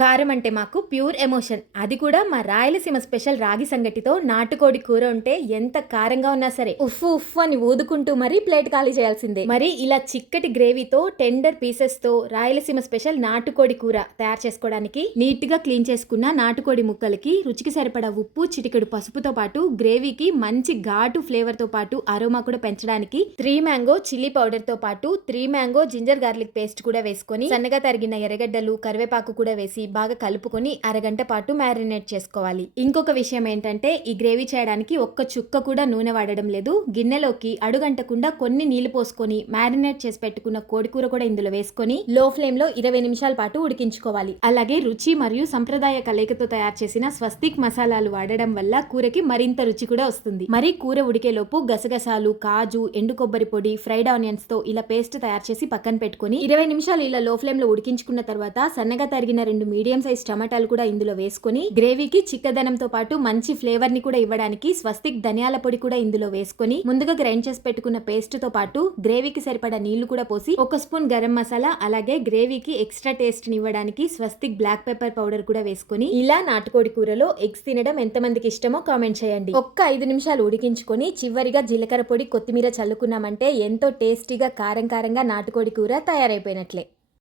కారం అంటే మాకు ప్యూర్ ఎమోషన్. అది కూడా మా రాయలసీమ స్పెషల్ రాగి సంగటితో నాటుకోడి కూర ఉంటే ఎంత కారంగా ఉన్నా సరే ఉఫ్ ఉఫ్ అని ఊదుకుంటూ మరీ ప్లేట్ ఖాళీ చేయాల్సిందే. మరి ఇలా చిక్కటి గ్రేవీతో టెండర్ పీసెస్ తో రాయలసీమ స్పెషల్ నాటుకోడి కూర తయారు చేసుకోవడానికి నీట్ గా క్లీన్ చేసుకున్న నాటుకోడి ముక్కలకి రుచికి సరిపడా ఉప్పు, చిటికెడు పసుపుతో పాటు గ్రేవీకి మంచి ఘాటు ఫ్లేవర్ తో పాటు అరోమా కూడా పెంచడానికి 3 మ్యాంగో చిల్లీ పౌడర్ తో పాటు 3 మ్యాంగో జింజర్ గార్లిక్ పేస్ట్ కూడా వేసుకొని సన్నగా తరిగిన ఎర్రగడ్డలు, కరివేపాకు కూడా వేసి బాగా కలుపుకొని అరగంట పాటు మ్యారినేట్ చేసుకోవాలి. ఇంకొక విషయం ఏంటంటే ఈ గ్రేవీ చేయడానికి ఒక్క చుక్క కూడా నూనె వాడడం లేదు. గిన్నెలోకి అడుగంటకుండా కొన్ని నీళ్లు పోసుకొని మ్యారినేట్ చేసి పెట్టుకున్న కోడికూర కూడా ఇందులో వేసుకొని లో ఫ్లేమ్ లో 20 నిమిషాల పాటు ఉడికించుకోవాలి. అలాగే రుచి మరియు సంప్రదాయ కలయికతో తయారు చేసిన స్వస్తిక్ మసాలాలు వాడడం వల్ల కూరకి మరింత రుచి కూడా వస్తుంది. మరి కూర ఉడికేలోపు గసగసాలు, కాజు, ఎండు కొబ్బరి పొడి, ఫ్రైడ్ ఆనియన్స్ తో ఇలా పేస్ట్ తయారు చేసి పక్కన పెట్టుకొని 20 నిమిషాలు ఇలా లో ఫ్లేమ్ లో ఉడికించుకున్న తర్వాత సన్నగా తరిగిన 2 మీడియం సైజ్ టమాటాలు కూడా ఇందులో వేసుకొని గ్రేవీకి చిక్కదనంతో పాటు మంచి ఫ్లేవర్ ని కూడా ఇవ్వడానికి స్వస్తిక్ ధనియాల పొడి కూడా ఇందులో వేసుకొని ముందుగా గ్రైండ్ చేసి పెట్టుకున్న పేస్ట్ తో పాటు గ్రేవీకి సరిపడా నీళ్లు కూడా పోసి 1 స్పూన్ గరం మసాలా అలాగే గ్రేవీకి ఎక్స్ట్రా టేస్ట్ ని ఇవ్వడానికి స్వస్తిక్ బ్లాక్ పెప్పర్ పౌడర్ కూడా వేసుకొని ఇలా నాటుకోడి కూరలో ఎగ్స్ తినడం ఎంతమందికి ఇష్టమో కామెంట్ చేయండి. ఒక్క 5 నిమిషాలు ఉడికించుకొని చివరిగా జీలకర్ర పొడి, కొత్తిమీర చల్లుకున్నామంటే ఎంతో టేస్టీగా కారంగా నాటుకోడి కూర తయారైపోయినట్లే.